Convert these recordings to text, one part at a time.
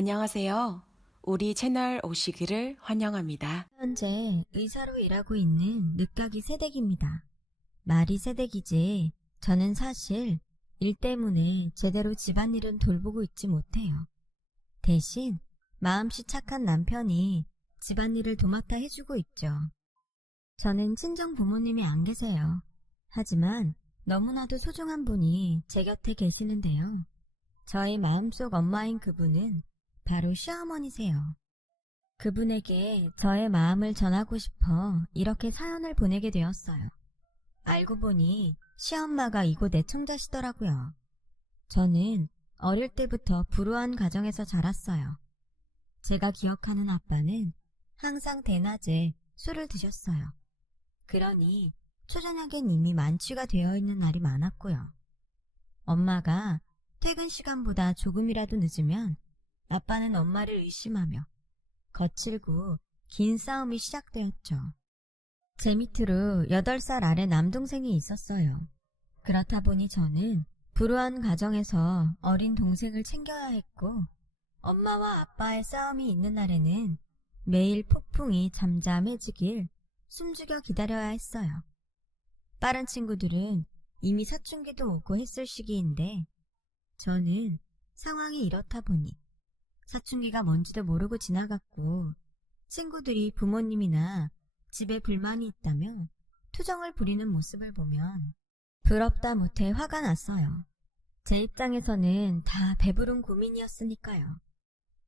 안녕하세요. 우리 채널 오시기를 환영합니다. 현재 의사로 일하고 있는 늦가기 새댁입니다. 말이 새댁이지 저는 사실 일 때문에 제대로 집안일은 돌보고 있지 못해요. 대신 마음씨 착한 남편이 집안일을 도맡아 해주고 있죠. 저는 친정 부모님이 안 계세요. 하지만 너무나도 소중한 분이 제 곁에 계시는데요. 저의 마음속 엄마인 그분은 바로 시어머니세요. 그분에게 저의 마음을 전하고 싶어 이렇게 사연을 보내게 되었어요. 알고 보니 시엄마가 이곳 애청자시더라고요. 저는 어릴 때부터 불우한 가정에서 자랐어요. 제가 기억하는 아빠는 항상 대낮에 술을 드셨어요. 그러니 초저녁엔 이미 만취가 되어 있는 날이 많았고요. 엄마가 퇴근 시간보다 조금이라도 늦으면 아빠는 엄마를 의심하며 거칠고 긴 싸움이 시작되었죠. 제 밑으로 8살 아래 남동생이 있었어요. 그렇다 보니 저는 불우한 가정에서 어린 동생을 챙겨야 했고, 엄마와 아빠의 싸움이 있는 날에는 매일 폭풍이 잠잠해지길 숨죽여 기다려야 했어요. 빠른 친구들은 이미 사춘기도 오고 했을 시기인데 저는 상황이 이렇다 보니 사춘기가 뭔지도 모르고 지나갔고, 친구들이 부모님이나 집에 불만이 있다며 투정을 부리는 모습을 보면 부럽다 못해 화가 났어요. 제 입장에서는 다 배부른 고민이었으니까요.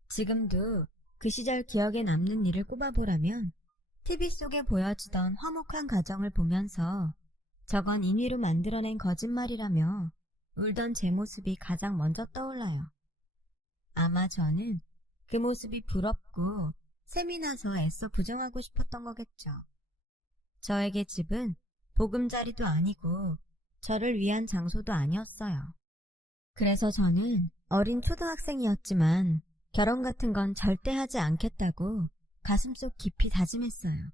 지금도 그 시절 기억에 남는 일을 꼽아보라면 TV 속에 보여주던 화목한 가정을 보면서 저건 임의로 만들어낸 거짓말이라며 울던 제 모습이 가장 먼저 떠올라요. 아마 저는 그 모습이 부럽고 셈이 나서 애써 부정하고 싶었던 거겠죠. 저에게 집은 보금자리도 아니고 저를 위한 장소도 아니었어요. 그래서 저는 어린 초등학생이었지만 결혼 같은 건 절대 하지 않겠다고 가슴속 깊이 다짐했어요.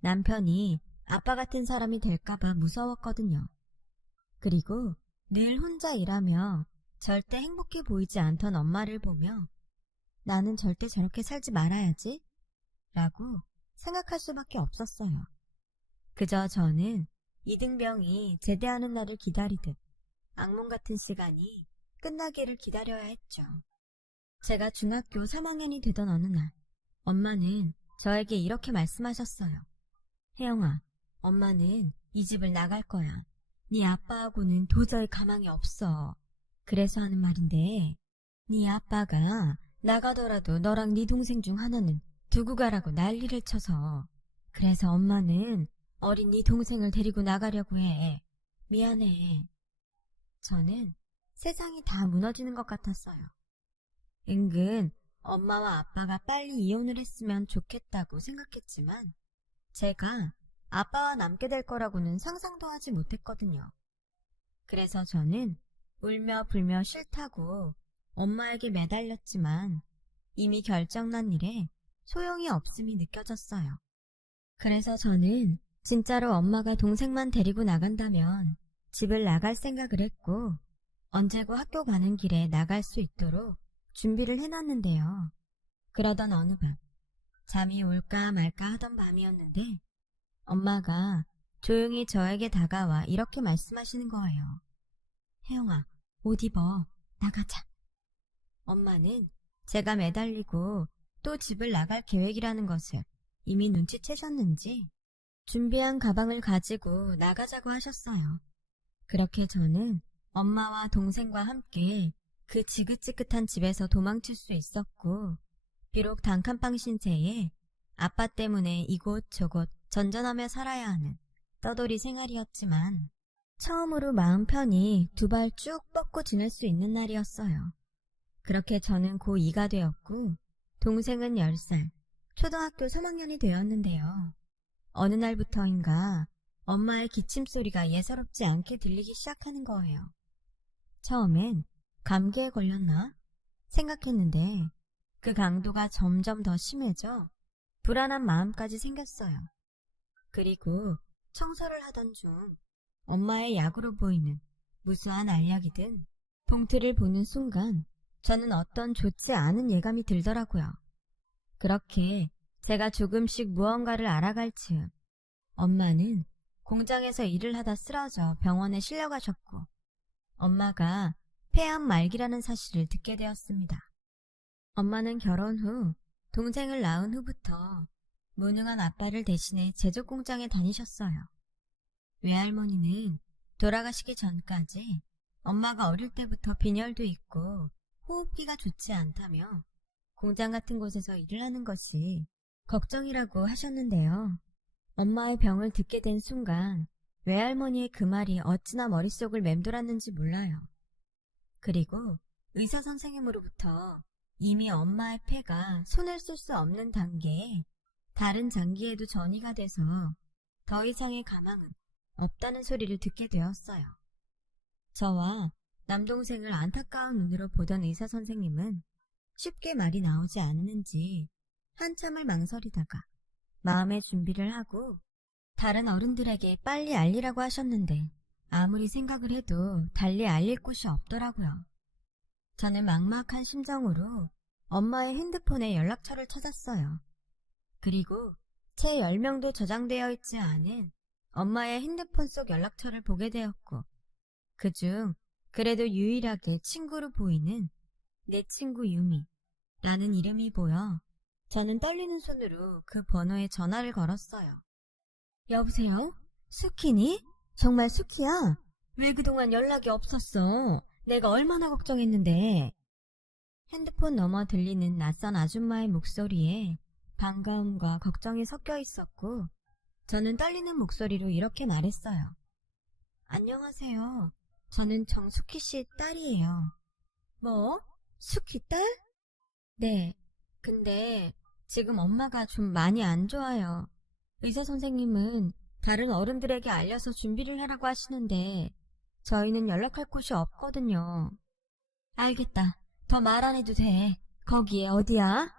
남편이 아빠 같은 사람이 될까봐 무서웠거든요. 그리고 늘 혼자 일하며 절대 행복해 보이지 않던 엄마를 보며 나는 절대 저렇게 살지 말아야지 라고 생각할 수밖에 없었어요. 그저 저는 이등병이 제대하는 날을 기다리듯 악몽 같은 시간이 끝나기를 기다려야 했죠. 제가 중학교 3학년이 되던 어느 날 엄마는 저에게 이렇게 말씀하셨어요. 혜영아, 엄마는 이 집을 나갈 거야. 네 아빠하고는 도저히 가망이 없어. 그래서 하는 말인데 네 아빠가 나가더라도 너랑 네 동생 중 하나는 두고 가라고 난리를 쳐서 그래서 엄마는 어린 네 동생을 데리고 나가려고 해. 미안해. 저는 세상이 다 무너지는 것 같았어요. 은근 엄마와 아빠가 빨리 이혼을 했으면 좋겠다고 생각했지만 제가 아빠와 남게 될 거라고는 상상도 하지 못했거든요. 그래서 저는 울며 불며 싫다고 엄마에게 매달렸지만 이미 결정난 일에 소용이 없음이 느껴졌어요. 그래서 저는 진짜로 엄마가 동생만 데리고 나간다면 집을 나갈 생각을 했고 언제고 학교 가는 길에 나갈 수 있도록 준비를 해놨는데요. 그러던 어느 밤 잠이 올까 말까 하던 밤이었는데 엄마가 조용히 저에게 다가와 이렇게 말씀하시는 거예요. 혜영아, 옷 입어. 나가자. 엄마는 제가 매달리고 또 집을 나갈 계획이라는 것을 이미 눈치채셨는지 준비한 가방을 가지고 나가자고 하셨어요. 그렇게 저는 엄마와 동생과 함께 그 지긋지긋한 집에서 도망칠 수 있었고 비록 단칸방 신세에 아빠 때문에 이곳 저곳 전전하며 살아야 하는 떠돌이 생활이었지만 처음으로 마음 편히 두 발 쭉 뻗고 지낼 수 있는 날이었어요. 그렇게 저는 고2가 되었고 동생은 10살, 초등학교 3학년이 되었는데요. 어느 날부터인가 엄마의 기침소리가 예사롭지 않게 들리기 시작하는 거예요. 처음엔 감기에 걸렸나 생각했는데 그 강도가 점점 더 심해져 불안한 마음까지 생겼어요. 그리고 청소를 하던 중 엄마의 약으로 보이는 무수한 알약이든 봉투를 보는 순간 저는 어떤 좋지 않은 예감이 들더라고요. 그렇게 제가 조금씩 무언가를 알아갈 즈음 엄마는 공장에서 일을 하다 쓰러져 병원에 실려가셨고 엄마가 폐암 말기라는 사실을 듣게 되었습니다. 엄마는 결혼 후 동생을 낳은 후부터 무능한 아빠를 대신해 제조 공장에 다니셨어요. 외할머니는 돌아가시기 전까지 엄마가 어릴 때부터 빈혈도 있고 호흡기가 좋지 않다며 공장 같은 곳에서 일을 하는 것이 걱정이라고 하셨는데요. 엄마의 병을 듣게 된 순간 외할머니의 그 말이 어찌나 머릿속을 맴돌았는지 몰라요. 그리고 의사 선생님으로부터 이미 엄마의 폐가 손을 쓸 수 없는 단계에 다른 장기에도 전이가 돼서 더 이상의 가망은 없다는 소리를 듣게 되었어요. 저와 남동생을 안타까운 눈으로 보던 의사 선생님은 쉽게 말이 나오지 않는지 한참을 망설이다가 마음의 준비를 하고 다른 어른들에게 빨리 알리라고 하셨는데 아무리 생각을 해도 달리 알릴 곳이 없더라고요. 저는 막막한 심정으로 엄마의 핸드폰에 연락처를 찾았어요. 그리고 채 10명도 저장되어 있지 않은 엄마의 핸드폰 속 연락처를 보게 되었고 그중 그래도 유일하게 친구로 보이는 내 친구 유미라는 이름이 보여 저는 떨리는 손으로 그 번호에 전화를 걸었어요. 여보세요? 수키니? 정말 수키야? 왜 그동안 연락이 없었어? 내가 얼마나 걱정했는데. 핸드폰 너머 들리는 낯선 아줌마의 목소리에 반가움과 걱정이 섞여 있었고 저는 떨리는 목소리로 이렇게 말했어요. 안녕하세요. 저는 정수키 씨 딸이에요. 뭐? 수키 딸? 네. 근데 지금 엄마가 좀 많이 안 좋아요. 의사 선생님은 다른 어른들에게 알려서 준비를 하라고 하시는데 저희는 연락할 곳이 없거든요. 알겠다. 더 말 안 해도 돼. 거기에 어디야?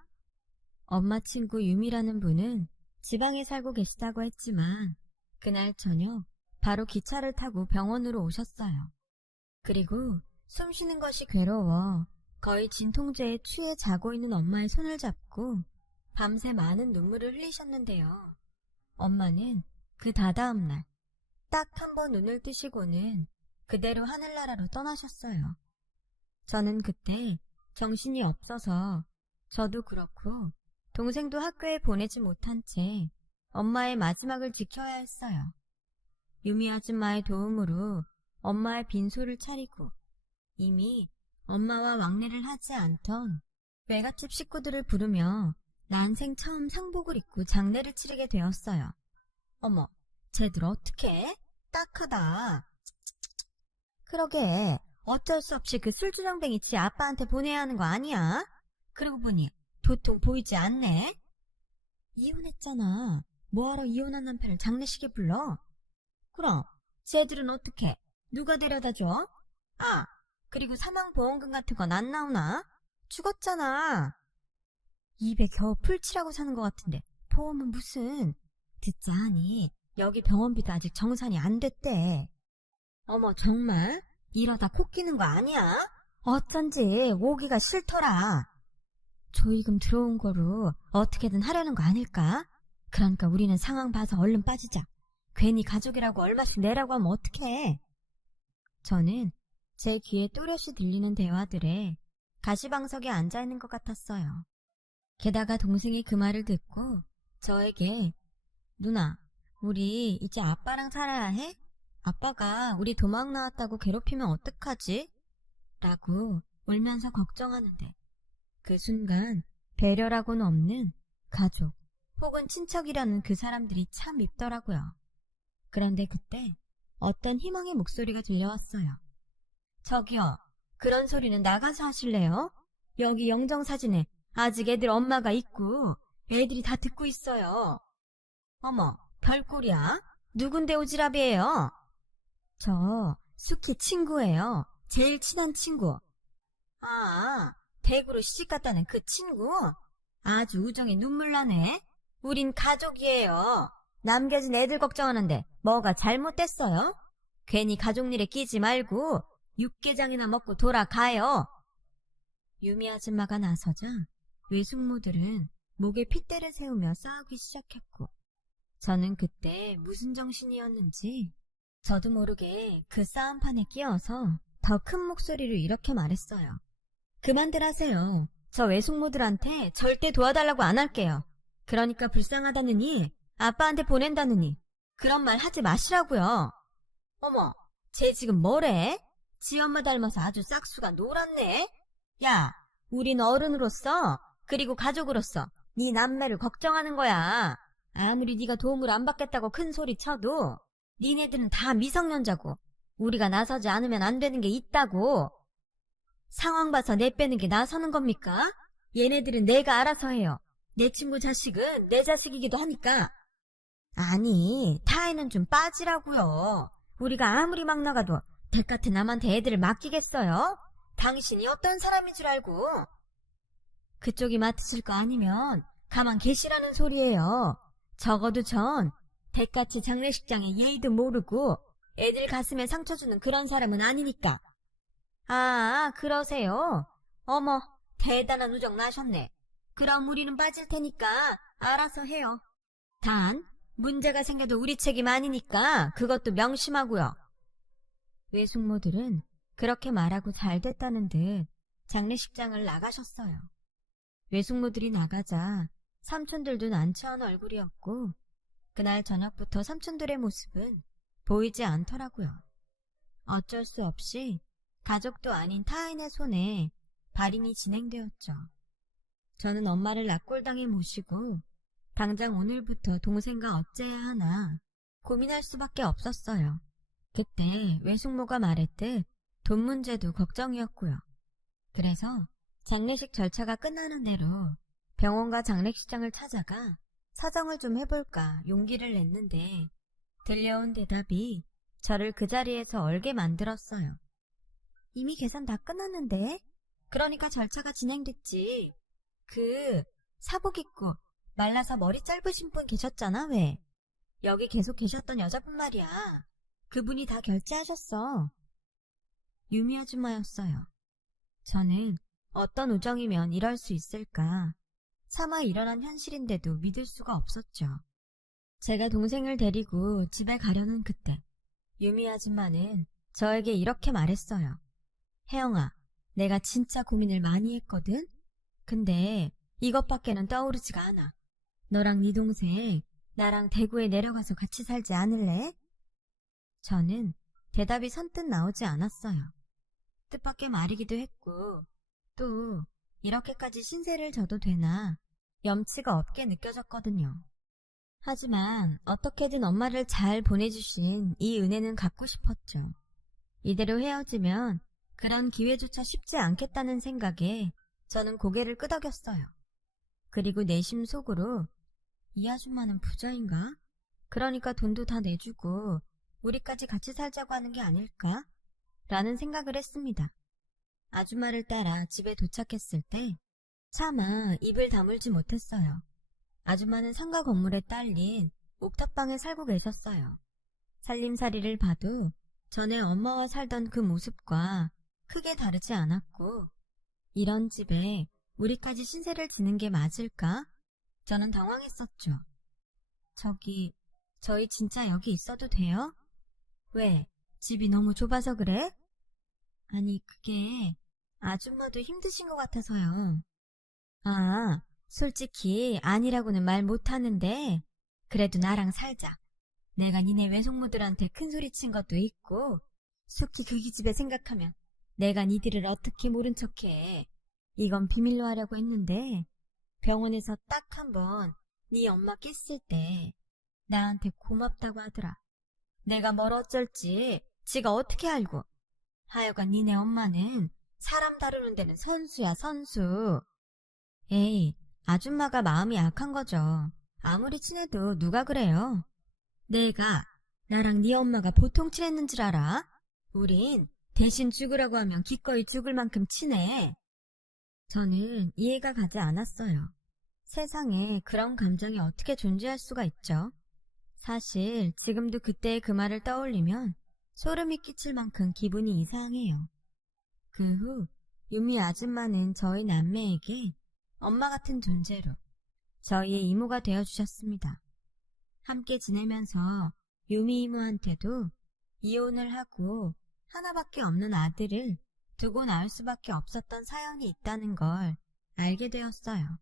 엄마 친구 유미라는 분은 지방에 살고 계시다고 했지만 그날 저녁 바로 기차를 타고 병원으로 오셨어요. 그리고 숨 쉬는 것이 괴로워 거의 진통제에 취해 자고 있는 엄마의 손을 잡고 밤새 많은 눈물을 흘리셨는데요. 엄마는 그 다다음 날 딱 한 번 눈을 뜨시고는 그대로 하늘나라로 떠나셨어요. 저는 그때 정신이 없어서 저도 그렇고 동생도 학교에 보내지 못한 채 엄마의 마지막을 지켜야 했어요. 유미 아줌마의 도움으로 엄마의 빈소를 차리고 이미 엄마와 왕래를 하지 않던 외갓집 식구들을 부르며 난생 처음 상복을 입고 장례를 치르게 되었어요. 어머, 쟤들 어떡해? 딱하다. 그러게, 어쩔 수 없이 그 술주정뱅이 지 아빠한테 보내야 하는 거 아니야? 그러고 보니 도통 보이지 않네? 이혼했잖아. 뭐하러 이혼한 남편을 장례식에 불러? 그럼 쟤들은 어떡해? 누가 데려다줘? 아, 그리고 사망보험금 같은 건 안 나오나? 죽었잖아. 입에 겨우 풀칠하고 사는 것 같은데 보험은 무슨. 듣자 하니 여기 병원비도 아직 정산이 안 됐대. 어머 정말? 이러다 코 끼는 거 아니야? 어쩐지 오기가 싫더라. 조의금 들어온 거로 어떻게든 하려는 거 아닐까? 그러니까 우리는 상황 봐서 얼른 빠지자. 괜히 가족이라고 얼마씩 내라고 하면 어떡해. 저는 제 귀에 또렷이 들리는 대화들에 가시방석에 앉아있는 것 같았어요. 게다가 동생이 그 말을 듣고 저에게 누나, 우리 이제 아빠랑 살아야 해? 아빠가 우리 도망 나왔다고 괴롭히면 어떡하지? 라고 울면서 걱정하는데 그 순간 배려라고는 없는 가족 혹은 친척이라는 그 사람들이 참 밉더라고요. 그런데 그때 어떤 희망의 목소리가 들려왔어요. 저기요, 그런 소리는 나가서 하실래요? 여기 영정사진에 아직 애들 엄마가 있고 애들이 다 듣고 있어요. 어머, 별꼴이야? 누군데 오지랖이에요? 저 수키 친구예요. 제일 친한 친구. 아, 대구로 시집갔다는 그 친구? 아주 우정에 눈물 나네. 우린 가족이에요. 남겨진 애들 걱정하는데 뭐가 잘못됐어요? 괜히 가족 일에 끼지 말고 육개장이나 먹고 돌아가요. 유미 아줌마가 나서자 외숙모들은 목에 핏대를 세우며 싸우기 시작했고, 저는 그때 무슨 정신이었는지 저도 모르게 그 싸움판에 끼어서 더 큰 목소리로 이렇게 말했어요. 그만들 하세요. 저 외숙모들한테 절대 도와달라고 안 할게요. 그러니까 불쌍하다느니 아빠한테 보낸다느니 그런 말 하지 마시라고요. 어머, 쟤 지금 뭐래? 지 엄마 닮아서 아주 싹수가 놀았네. 야, 우린 어른으로서 그리고 가족으로서 네 남매를 걱정하는 거야. 아무리 네가 도움을 안 받겠다고 큰 소리 쳐도 니네들은 다 미성년자고 우리가 나서지 않으면 안 되는 게 있다고. 상황 봐서 내빼는 게 나서는 겁니까? 얘네들은 내가 알아서 해요. 내 친구 자식은 내 자식이기도 하니까. 아니, 타에는 좀 빠지라고요. 우리가 아무리 막 나가도 댁 같은 남한테 애들을 맡기겠어요? 당신이 어떤 사람인 줄 알고. 그쪽이 맡으실 거 아니면 가만 계시라는 소리예요. 적어도 전 댁같이 장례식장에 예의도 모르고 애들 가슴에 상처 주는 그런 사람은 아니니까. 아, 그러세요? 어머, 대단한 우정 나셨네. 그럼 우리는 빠질 테니까 알아서 해요. 단, 문제가 생겨도 우리 책임 아니니까 그것도 명심하고요. 외숙모들은 그렇게 말하고 잘 됐다는 듯 장례식장을 나가셨어요. 외숙모들이 나가자 삼촌들도 난처한 얼굴이었고, 그날 저녁부터 삼촌들의 모습은 보이지 않더라고요. 어쩔 수 없이 가족도 아닌 타인의 손에 발인이 진행되었죠. 저는 엄마를 납골당에 모시고 당장 오늘부터 동생과 어째야 하나 고민할 수밖에 없었어요. 그때 외숙모가 말했듯 돈 문제도 걱정이었고요. 그래서 장례식 절차가 끝나는 대로 병원과 장례식장을 찾아가 사정을 좀 해볼까 용기를 냈는데, 들려온 대답이 저를 그 자리에서 얼게 만들었어요. 이미 계산 다 끝났는데? 그러니까 절차가 진행됐지. 사복 입고 말라서 머리 짧으신 분 계셨잖아, 왜? 여기 계속 계셨던 여자분 말이야. 그분이 다 결제하셨어. 유미 아줌마였어요. 저는 어떤 우정이면 이럴 수 있을까? 차마 일어난 현실인데도 믿을 수가 없었죠. 제가 동생을 데리고 집에 가려는 그때 유미 아줌마는 저에게 이렇게 말했어요. 혜영아, 내가 진짜 고민을 많이 했거든? 근데 이것밖에는 떠오르지가 않아. 너랑 네 동생 나랑 대구에 내려가서 같이 살지 않을래? 저는 대답이 선뜻 나오지 않았어요. 뜻밖의 말이기도 했고, 또 이렇게까지 신세를 져도 되나 염치가 없게 느껴졌거든요. 하지만 어떻게든 엄마를 잘 보내주신 이 은혜는 갚고 싶었죠. 이대로 헤어지면 그런 기회조차 쉽지 않겠다는 생각에 저는 고개를 끄덕였어요. 그리고 내심 속으로 이 아줌마는 부자인가? 그러니까 돈도 다 내주고 우리까지 같이 살자고 하는 게 아닐까? 라는 생각을 했습니다. 아줌마를 따라 집에 도착했을 때 차마 입을 다물지 못했어요. 아줌마는 상가 건물에 딸린 옥탑방에 살고 계셨어요. 살림살이를 봐도 전에 엄마와 살던 그 모습과 크게 다르지 않았고, 이런 집에 우리까지 신세를 지는 게 맞을까? 저는 당황했었죠. 저희 진짜 여기 있어도 돼요? 왜? 집이 너무 좁아서 그래? 아니, 그게 아줌마도 힘드신 것 같아서요. 아, 솔직히 아니라고는 말 못하는데 그래도 나랑 살자. 내가 니네 외숙모들한테 큰소리 친 것도 있고 숙희 그 기집애 생각하면 내가 니들을 어떻게 모른 척해. 이건 비밀로 하려고 했는데 병원에서 딱 한 번 네 엄마 깼을 때 나한테 고맙다고 하더라. 내가 뭘 어쩔지 지가 어떻게 알고. 하여간 니네 엄마는 사람 다루는 데는 선수야, 선수. 에이, 아줌마가 마음이 약한 거죠. 아무리 친해도 누가 그래요. 나랑 네 엄마가 보통 친했는 줄 알아? 우린 대신 죽으라고 하면 기꺼이 죽을 만큼 친해. 저는 이해가 가지 않았어요. 세상에 그런 감정이 어떻게 존재할 수가 있죠? 사실 지금도 그때의 그 말을 떠올리면 소름이 끼칠 만큼 기분이 이상해요. 그 후 유미 아줌마는 저희 남매에게 엄마 같은 존재로 저희의 이모가 되어주셨습니다. 함께 지내면서 유미 이모한테도 이혼을 하고 하나밖에 없는 아들을 두고 낳을 수밖에 없었던 사연이 있다는 걸 알게 되었어요.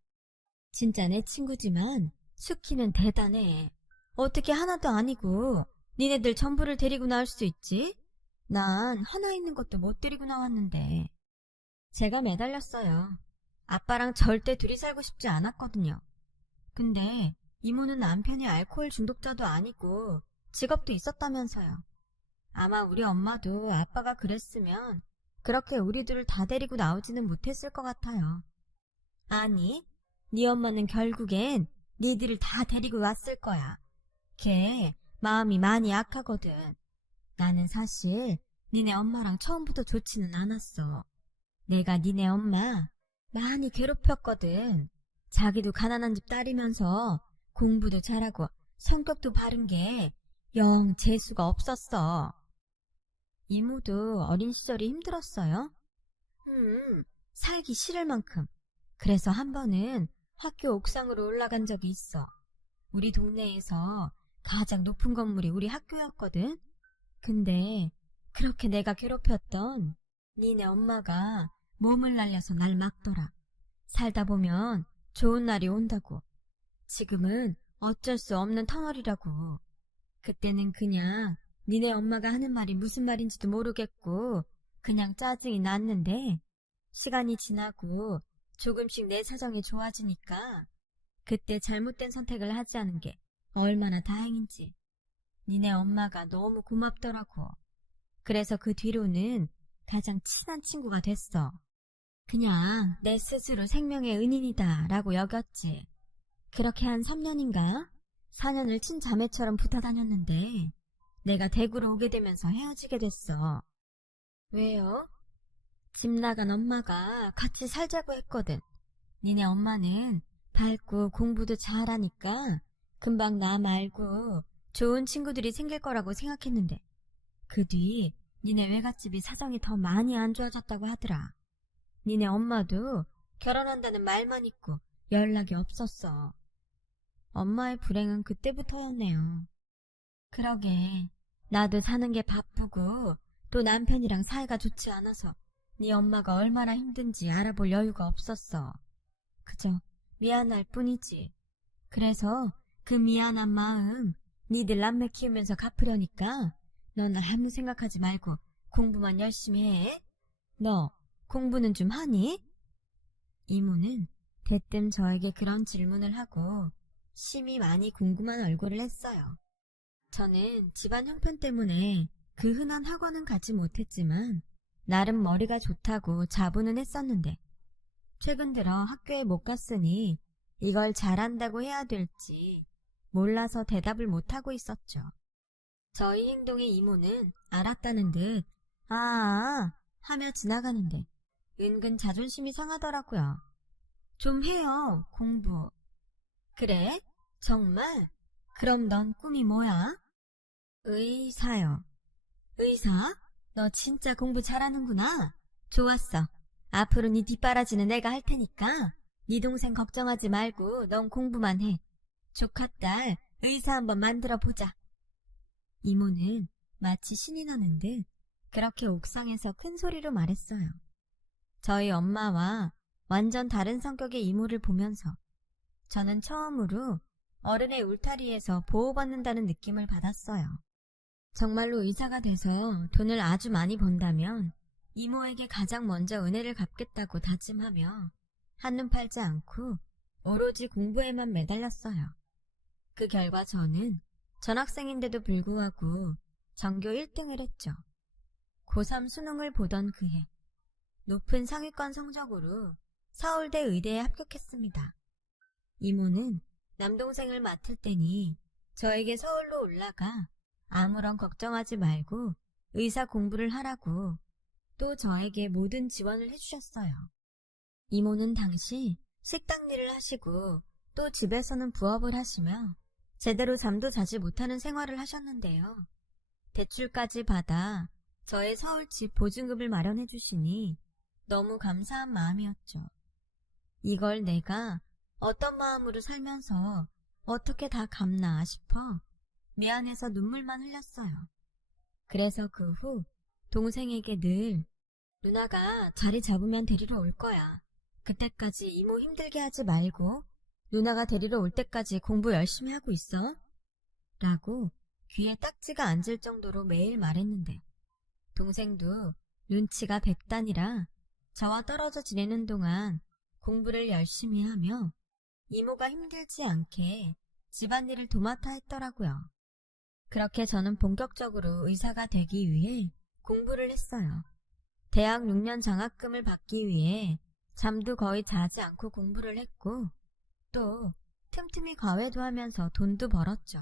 진짜 내 친구지만 수키는 대단해. 어떻게 하나도 아니고 니네들 전부를 데리고 나올 수 있지? 난 하나 있는 것도 못 데리고 나왔는데. 제가 매달렸어요. 아빠랑 절대 둘이 살고 싶지 않았거든요. 근데 이모는 남편이 알코올 중독자도 아니고 직업도 있었다면서요. 아마 우리 엄마도 아빠가 그랬으면 그렇게 우리들을 다 데리고 나오지는 못했을 것 같아요. 아니, 네 엄마는 결국엔 니들을 다 데리고 왔을 거야. 걔 마음이 많이 약하거든. 나는 사실 니네 엄마랑 처음부터 좋지는 않았어. 내가 니네 엄마 많이 괴롭혔거든. 자기도 가난한 집 딸이면서 공부도 잘하고 성격도 바른 게 영 재수가 없었어. 이모도 어린 시절이 힘들었어요? 살기 싫을 만큼. 그래서 한 번은 학교 옥상으로 올라간 적이 있어. 우리 동네에서 가장 높은 건물이 우리 학교였거든. 근데 그렇게 내가 괴롭혔던 니네 엄마가 몸을 날려서 날 막더라. 살다 보면 좋은 날이 온다고. 지금은 어쩔 수 없는 터널이라고. 그때는 그냥 니네 엄마가 하는 말이 무슨 말인지도 모르겠고 그냥 짜증이 났는데 시간이 지나고 조금씩 내 사정이 좋아지니까 그때 잘못된 선택을 하지 않은 게 얼마나 다행인지. 니네 엄마가 너무 고맙더라고. 그래서 그 뒤로는 가장 친한 친구가 됐어. 그냥 내 스스로 생명의 은인이다 라고 여겼지. 그렇게 한 3년인가 4년을 친자매처럼 붙어 다녔는데 내가 대구로 오게 되면서 헤어지게 됐어. 왜요? 집 나간 엄마가 같이 살자고 했거든. 니네 엄마는 밝고 공부도 잘하니까 금방 나 말고 좋은 친구들이 생길 거라고 생각했는데 그 뒤 니네 외갓집이 사정이 더 많이 안 좋아졌다고 하더라. 니네 엄마도 결혼한다는 말만 있고 연락이 없었어. 엄마의 불행은 그때부터였네요. 그러게 나도 사는 게 바쁘고 또 남편이랑 사이가 좋지 않아서 네 엄마가 얼마나 힘든지 알아볼 여유가 없었어. 그저 미안할 뿐이지. 그래서 그 미안한 마음 니들 남매 키우면서 갚으려니까 넌 아무 생각하지 말고 공부만 열심히 해. 너 공부는 좀 하니? 이모는 대뜸 저에게 그런 질문을 하고 심히 많이 궁금한 얼굴을 했어요. 저는 집안 형편 때문에 그 흔한 학원은 가지 못했지만 나름 머리가 좋다고 자부는 했었는데 최근 들어 학교에 못 갔으니 이걸 잘한다고 해야 될지 몰라서 대답을 못하고 있었죠. 저희 행동에 이모는 알았다는 듯 하며 지나가는데 은근 자존심이 상하더라고요. 좀 해요, 공부. 그래? 정말? 그럼 넌 꿈이 뭐야? 의사요. 의사? 너 진짜 공부 잘하는구나. 좋았어. 앞으로 네 뒷바라지는 내가 할 테니까 네 동생 걱정하지 말고 넌 공부만 해. 조카딸 의사 한번 만들어 보자. 이모는 마치 신이 나는 듯 그렇게 옥상에서 큰 소리로 말했어요. 저희 엄마와 완전 다른 성격의 이모를 보면서 저는 처음으로 어른의 울타리에서 보호받는다는 느낌을 받았어요. 정말로 의사가 돼서 돈을 아주 많이 번다면 이모에게 가장 먼저 은혜를 갚겠다고 다짐하며 한눈 팔지 않고 오로지 공부에만 매달렸어요. 그 결과 저는 전학생인데도 불구하고 전교 1등을 했죠. 고3 수능을 보던 그해 높은 상위권 성적으로 서울대 의대에 합격했습니다. 이모는 남동생을 맡을 때니 저에게 서울로 올라가 아무런 걱정하지 말고 의사 공부를 하라고 또 저에게 모든 지원을 해주셨어요. 이모는 당시 식당 일을 하시고 또 집에서는 부업을 하시며 제대로 잠도 자지 못하는 생활을 하셨는데요. 대출까지 받아 저의 서울 집 보증금을 마련해 주시니 너무 감사한 마음이었죠. 이걸 내가 어떤 마음으로 살면서 어떻게 다 갚나 싶어 미안해서 눈물만 흘렸어요. 그래서 그 후 동생에게 늘 누나가 자리 잡으면 데리러 올 거야. 그때까지 이모 힘들게 하지 말고 누나가 데리러 올 때까지 공부 열심히 하고 있어. 라고 귀에 딱지가 앉을 정도로 매일 말했는데 동생도 눈치가 백단이라 저와 떨어져 지내는 동안 공부를 열심히 하며 이모가 힘들지 않게 집안일을 도맡아 했더라고요. 그렇게 저는 본격적으로 의사가 되기 위해 공부를 했어요. 대학 6년 장학금을 받기 위해 잠도 거의 자지 않고 공부를 했고 또 틈틈이 과외도 하면서 돈도 벌었죠.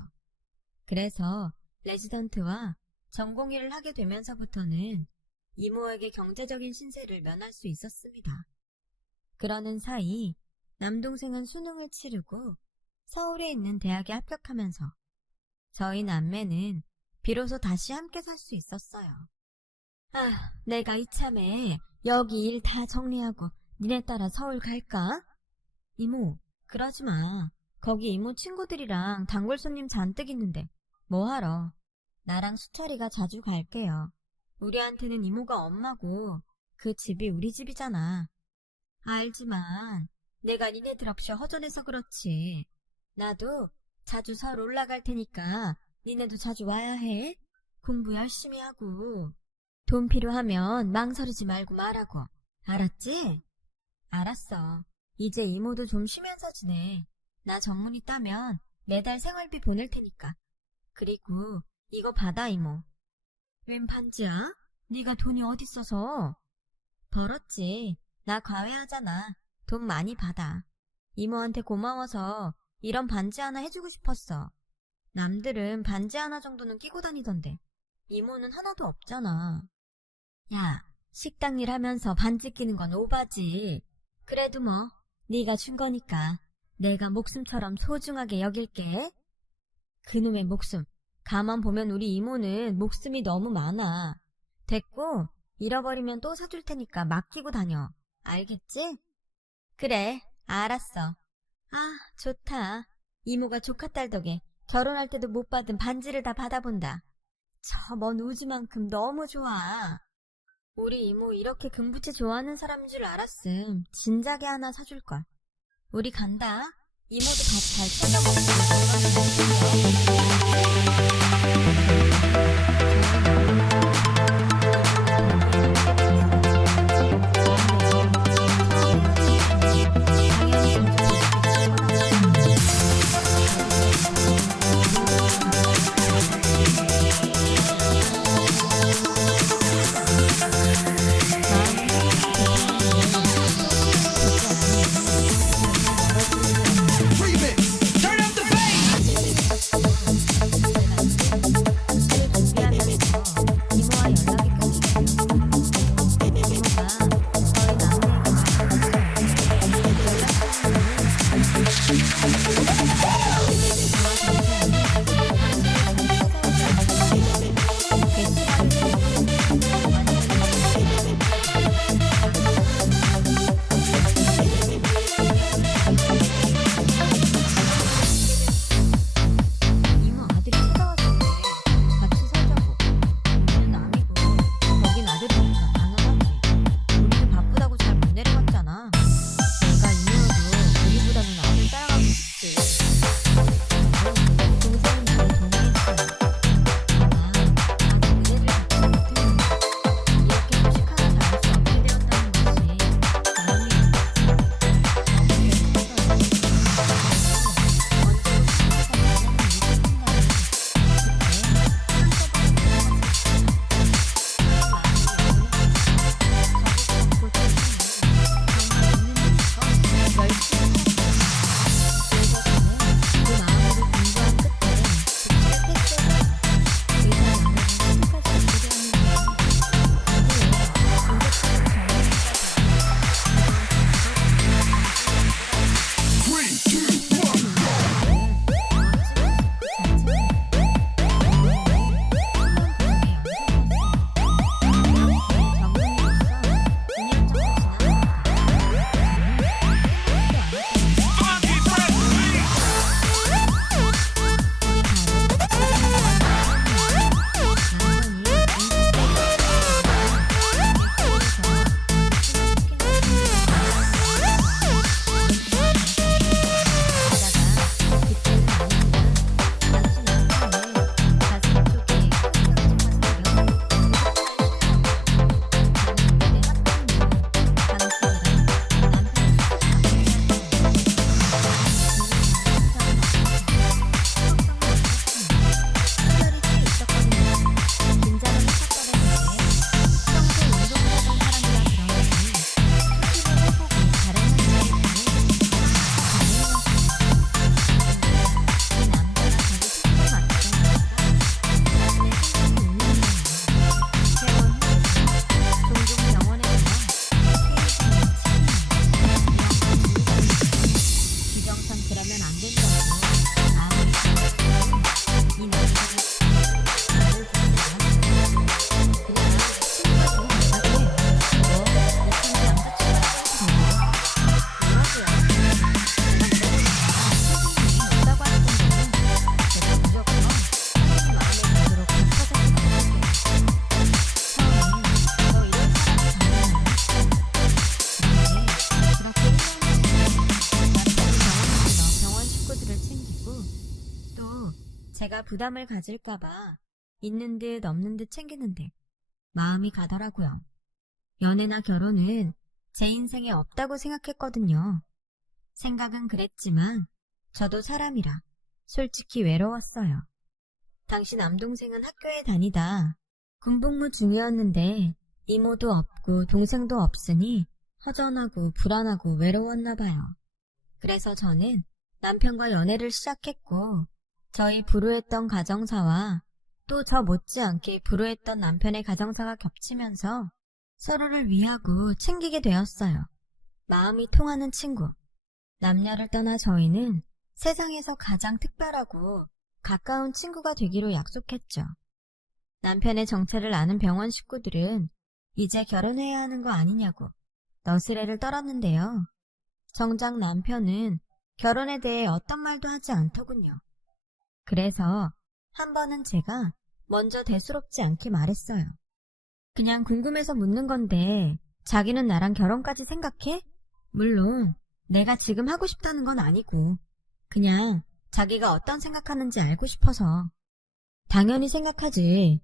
그래서 레지던트와 전공의를 하게 되면서부터는 이모에게 경제적인 신세를 면할 수 있었습니다. 그러는 사이 남동생은 수능을 치르고 서울에 있는 대학에 합격하면서 저희 남매는 비로소 다시 함께 살 수 있었어요. 아, 내가 이참에 여기 일 다 정리하고 니네 따라 서울 갈까? 이모, 그러지 마. 거기 이모 친구들이랑 단골 손님 잔뜩 있는데 뭐하러? 나랑 수철이가 자주 갈게요. 우리한테는 이모가 엄마고 그 집이 우리 집이잖아. 알지만 내가 니네들 없이 허전해서 그렇지. 나도 자주 서울 올라갈 테니까 니네도 자주 와야 해. 공부 열심히 하고 돈 필요하면 망설이지 말고 말하고. 알았지? 알았어. 이제 이모도 좀 쉬면서 지내. 나 전문의 따면 매달 생활비 보낼 테니까. 그리고 이거 받아 이모. 웬 반지야? 네가 돈이 어딨어서? 벌었지. 나 과외하잖아. 돈 많이 받아. 이모한테 고마워서 이런 반지 하나 해주고 싶었어. 남들은 반지 하나 정도는 끼고 다니던데 이모는 하나도 없잖아. 야, 식당 일 하면서 반지 끼는 건 오바지. 그래도 뭐 네가 준 거니까 내가 목숨처럼 소중하게 여길게. 그놈의 목숨. 가만 보면 우리 이모는 목숨이 너무 많아. 됐고 잃어버리면 또 사줄 테니까 맡기고 다녀. 알겠지? 그래, 알았어. 아, 좋다. 이모가 조카딸 덕에 결혼할 때도 못 받은 반지를 다 받아본다. 저 먼 우주만큼 너무 좋아. 우리 이모 이렇게 금붙이 좋아하는 사람인 줄 알았음. 진작에 하나 사줄걸. 우리 간다. 이모도 같이 잘 Remix. Turn up the bass. 제가 부담을 가질까봐 있는 듯 없는 듯 챙기는데 마음이 가더라고요. 연애나 결혼은 제 인생에 없다고 생각했거든요. 생각은 그랬지만 저도 사람이라 솔직히 외로웠어요. 당시 남동생은 학교에 다니다 군복무 중이었는데 이모도 없고 동생도 없으니 허전하고 불안하고 외로웠나 봐요. 그래서 저는 남편과 연애를 시작했고 저희 불우했던 가정사와 또 저 못지않게 불우했던 남편의 가정사가 겹치면서 서로를 위하고 챙기게 되었어요. 마음이 통하는 친구. 남녀를 떠나 저희는 세상에서 가장 특별하고 가까운 친구가 되기로 약속했죠. 남편의 정체를 아는 병원 식구들은 이제 결혼해야 하는 거 아니냐고 너스레를 떨었는데요. 정작 남편은 결혼에 대해 어떤 말도 하지 않더군요. 그래서 한 번은 제가 먼저 대수롭지 않게 말했어요. 그냥 궁금해서 묻는 건데 자기는 나랑 결혼까지 생각해? 물론 내가 지금 하고 싶다는 건 아니고 그냥 자기가 어떤 생각하는지 알고 싶어서. 당연히 생각하지.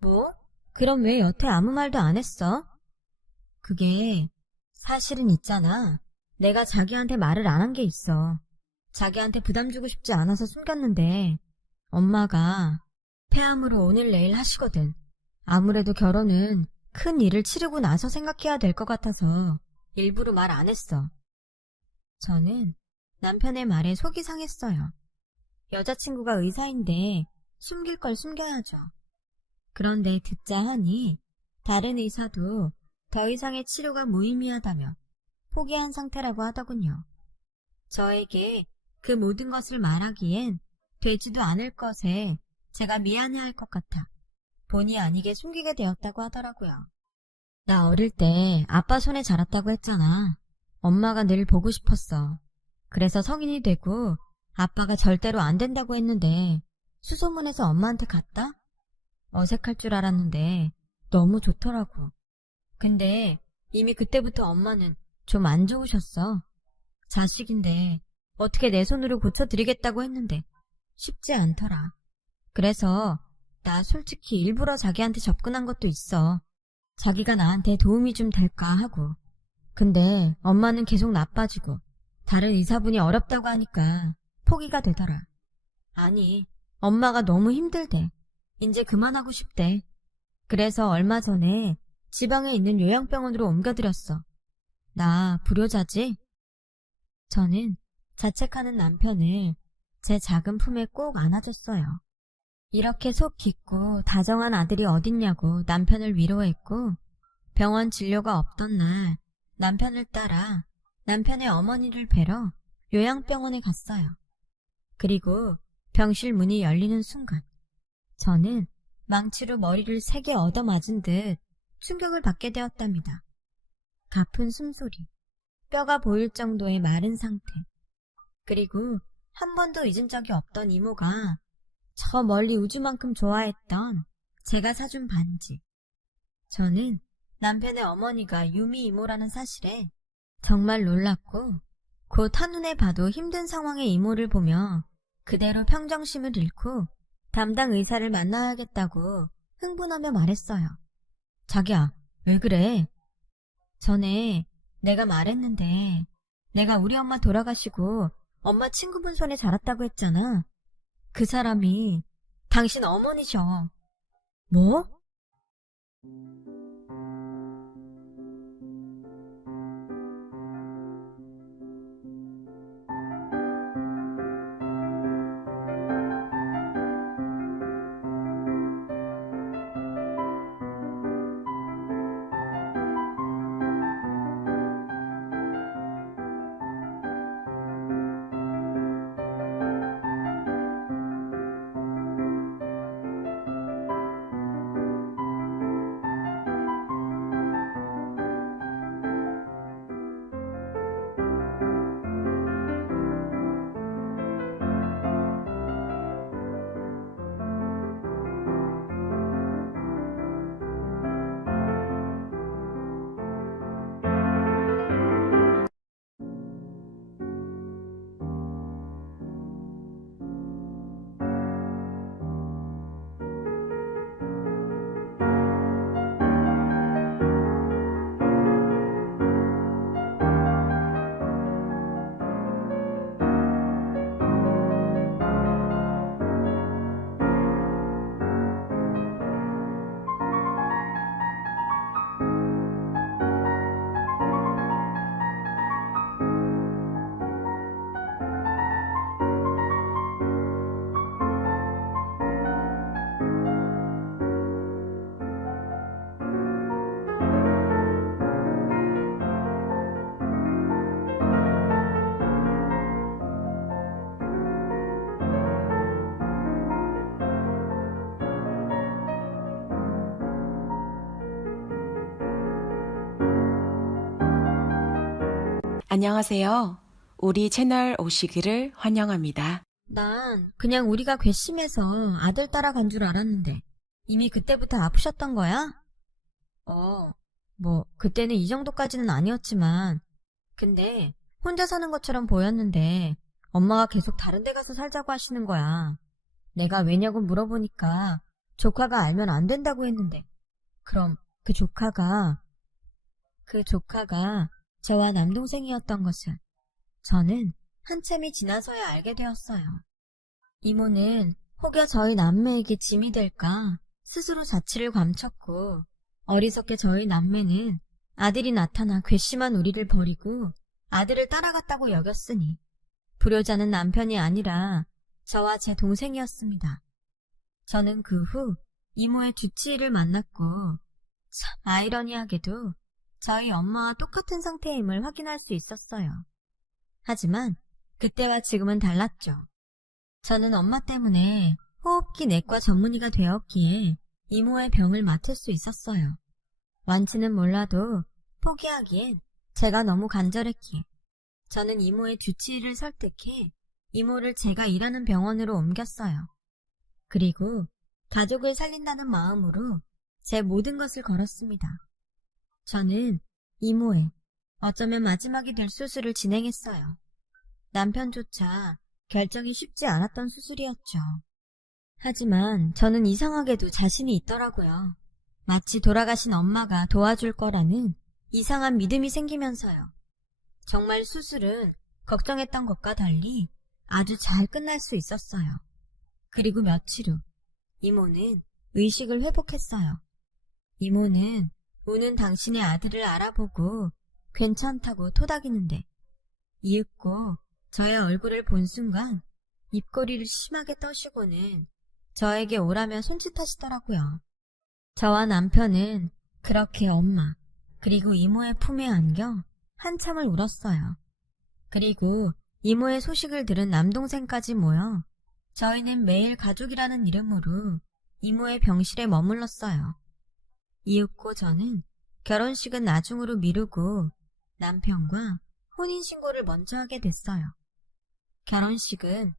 뭐? 그럼 왜 여태 아무 말도 안 했어? 그게 사실은 있잖아. 내가 자기한테 말을 안 한 게 있어. 자기한테 부담 주고 싶지 않아서 숨겼는데 엄마가 폐암으로 오늘 내일 하시거든. 아무래도 결혼은 큰 일을 치르고 나서 생각해야 될 것 같아서 일부러 말 안 했어. 저는 남편의 말에 속이 상했어요. 여자친구가 의사인데 숨길 걸 숨겨야죠. 그런데 듣자 하니 다른 의사도 더 이상의 치료가 무의미하다며 포기한 상태라고 하더군요. 저에게 그 모든 것을 말하기엔 되지도 않을 것에 제가 미안해할 것 같아 본의 아니게 숨기게 되었다고 하더라고요. 나 어릴 때 아빠 손에 자랐다고 했잖아. 엄마가 늘 보고 싶었어. 그래서 성인이 되고 아빠가 절대로 안 된다고 했는데 수소문해서 엄마한테 갔다? 어색할 줄 알았는데 너무 좋더라고. 근데 이미 그때부터 엄마는 좀 안 좋으셨어. 자식인데 어떻게 내 손으로 고쳐드리겠다고 했는데 쉽지 않더라. 그래서 나 솔직히 일부러 자기한테 접근한 것도 있어. 자기가 나한테 도움이 좀 될까 하고. 근데 엄마는 계속 나빠지고 다른 의사분이 어렵다고 하니까 포기가 되더라. 아니, 엄마가 너무 힘들대. 이제 그만하고 싶대. 그래서 얼마 전에 지방에 있는 요양병원으로 옮겨드렸어. 나 불효자지? 저는 자책하는 남편을 제 작은 품에 꼭 안아줬어요. 이렇게 속 깊고 다정한 아들이 어딨냐고 남편을 위로했고 병원 진료가 없던 날 남편을 따라 남편의 어머니를 뵈러 요양병원에 갔어요. 그리고 병실 문이 열리는 순간 저는 망치로 머리를 3개 얻어맞은 듯 충격을 받게 되었답니다. 가쁜 숨소리, 뼈가 보일 정도의 마른 상태, 그리고 한 번도 잊은 적이 없던 이모가 저 멀리 우주만큼 좋아했던 제가 사준 반지. 저는 남편의 어머니가 유미 이모라는 사실에 정말 놀랐고 곧 한눈에 봐도 힘든 상황의 이모를 보며 그대로 평정심을 잃고 담당 의사를 만나야겠다고 흥분하며 말했어요. 자기야, 왜 그래? 전에 내가 말했는데 내가 우리 엄마 돌아가시고 엄마 친구분 손에 자랐다고 했잖아. 그 사람이 당신 어머니셔. 뭐? 안녕하세요. 우리 채널 오시기를 환영합니다. 난 그냥 우리가 괘씸해서 아들 따라간 줄 알았는데 이미 그때부터 아프셨던 거야? 그때는 이 정도까지는 아니었지만 근데 혼자 사는 것처럼 보였는데 엄마가 계속 다른 데 가서 살자고 하시는 거야. 내가 왜냐고 물어보니까 조카가 알면 안 된다고 했는데 그럼 그 조카가 저와 남동생이었던 것을 저는 한참이 지나서야 알게 되었어요. 이모는 혹여 저희 남매에게 짐이 될까 스스로 자취를 감췄고 어리석게 저희 남매는 아들이 나타나 괘씸한 우리를 버리고 아들을 따라갔다고 여겼으니 불효자는 남편이 아니라 저와 제 동생이었습니다. 저는 그 후 이모의 주치의를 만났고 참 아이러니하게도 저희 엄마와 똑같은 상태임을 확인할 수 있었어요. 하지만 그때와 지금은 달랐죠. 저는 엄마 때문에 호흡기 내과 전문의가 되었기에 이모의 병을 맡을 수 있었어요. 완치는 몰라도 포기하기엔 제가 너무 간절했기에 저는 이모의 주치의를 설득해 이모를 제가 일하는 병원으로 옮겼어요. 그리고 가족을 살린다는 마음으로 제 모든 것을 걸었습니다. 저는 이모의 어쩌면 마지막이 될 수술을 진행했어요. 남편조차 결정이 쉽지 않았던 수술이었죠. 하지만 저는 이상하게도 자신이 있더라고요. 마치 돌아가신 엄마가 도와줄 거라는 이상한 믿음이 생기면서요. 정말 수술은 걱정했던 것과 달리 아주 잘 끝날 수 있었어요. 그리고 며칠 후 이모는 의식을 회복했어요. 이모는 우는 당신의 아들을 알아보고 괜찮다고 토닥이는데 이윽고 저의 얼굴을 본 순간 입꼬리를 심하게 떠시고는 저에게 오라며 손짓하시더라고요. 저와 남편은 그렇게 엄마 그리고 이모의 품에 안겨 한참을 울었어요. 그리고 이모의 소식을 들은 남동생까지 모여 저희는 매일 가족이라는 이름으로 이모의 병실에 머물렀어요. 이윽고 저는 결혼식은 나중으로 미루고 남편과 혼인신고를 먼저 하게 됐어요. 결혼식은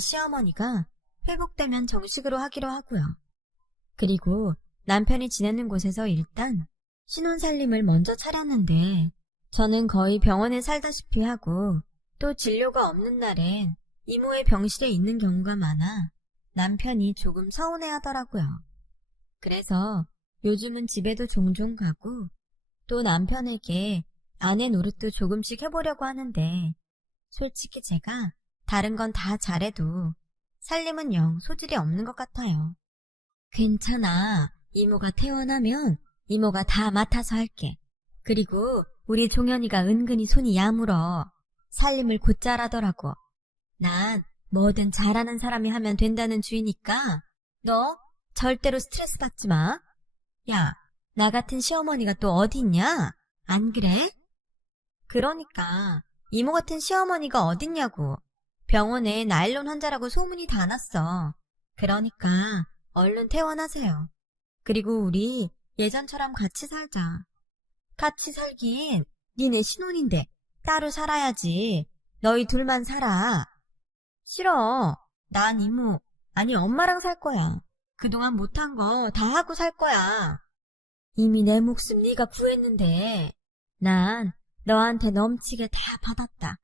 시어머니가 회복되면 정식으로 하기로 하고요. 그리고 남편이 지내는 곳에서 일단 신혼살림을 먼저 차렸는데 저는 거의 병원에 살다시피 하고 또 진료가 없는 날엔 이모의 병실에 있는 경우가 많아 남편이 조금 서운해하더라고요. 그래서 요즘은 집에도 종종 가고 또 남편에게 아내 노릇도 조금씩 해보려고 하는데 솔직히 제가 다른 건 다 잘해도 살림은 영 소질이 없는 것 같아요. 괜찮아. 이모가 퇴원하면 이모가 다 맡아서 할게. 그리고 우리 종현이가 은근히 손이 야물어. 살림을 곧잘 하더라고. 난 뭐든 잘하는 사람이 하면 된다는 주의니까 너 절대로 스트레스 받지 마. 야, 나 같은 시어머니가 또 어디 있냐? 안 그래? 그러니까 이모 같은 시어머니가 어딨냐고. 병원에 나일론 환자라고 소문이 다 났어. 그러니까 얼른 퇴원하세요. 그리고 우리 예전처럼 같이 살자. 같이 살긴 니네 신혼인데 따로 살아야지. 너희 둘만 살아. 싫어. 난 엄마랑 살 거야. 그동안 못한 거 다 하고 살 거야. 이미 내 목숨 네가 구했는데 난 너한테 넘치게 다 받았다.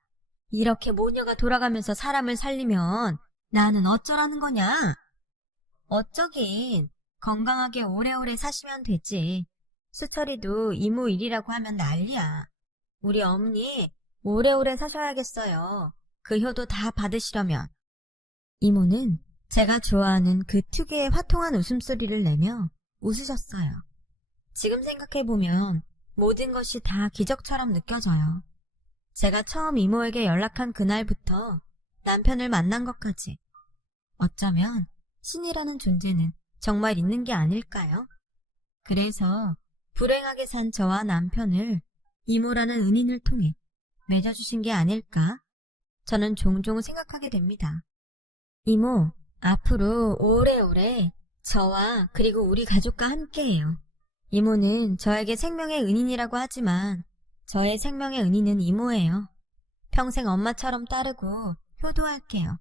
이렇게 모녀가 돌아가면서 사람을 살리면 나는 어쩌라는 거냐? 어쩌긴 건강하게 오래오래 사시면 되지. 수철이도 이모 일이라고 하면 난리야. 우리 어머니 오래오래 사셔야겠어요. 그 효도 다 받으시려면. 이모는 제가 좋아하는 그 특유의 화통한 웃음소리를 내며 웃으셨어요. 지금 생각해보면 모든 것이 다 기적처럼 느껴져요. 제가 처음 이모에게 연락한 그날부터 남편을 만난 것까지 어쩌면 신이라는 존재는 정말 있는 게 아닐까요? 그래서 불행하게 산 저와 남편을 이모라는 은인을 통해 맺어주신 게 아닐까? 저는 종종 생각하게 됩니다. 이모, 앞으로 오래오래 저와 그리고 우리 가족과 함께해요. 이모는 저에게 생명의 은인이라고 하지만 저의 생명의 은인은 이모예요. 평생 엄마처럼 따르고 효도할게요.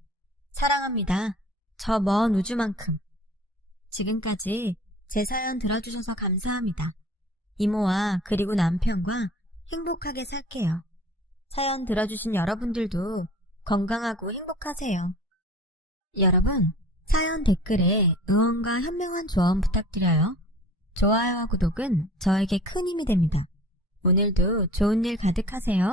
사랑합니다. 저 먼 우주만큼. 지금까지 제 사연 들어주셔서 감사합니다. 이모와 그리고 남편과 행복하게 살게요. 사연 들어주신 여러분들도 건강하고 행복하세요. 여러분, 사연 댓글에 응원과 현명한 조언 부탁드려요. 좋아요와 구독은 저에게 큰 힘이 됩니다. 오늘도 좋은 일 가득하세요.